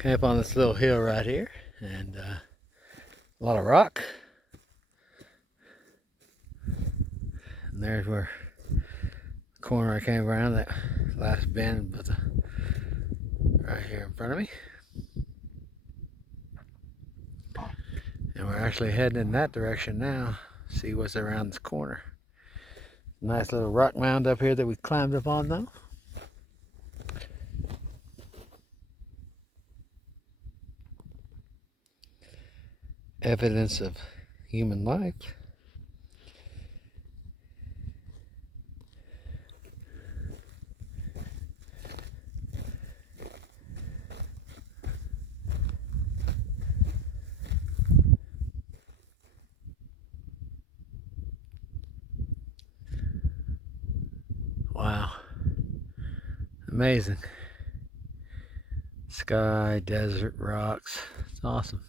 Camp on this little hill right here, and a lot of rock. And there's where the corner I came around, that last bend was right here in front of me. And we're actually heading in that direction now. See what's around this corner. Nice little rock mound up here that we climbed up on though. Evidence of human life. Wow. Amazing. Sky, desert, rocks. It's awesome.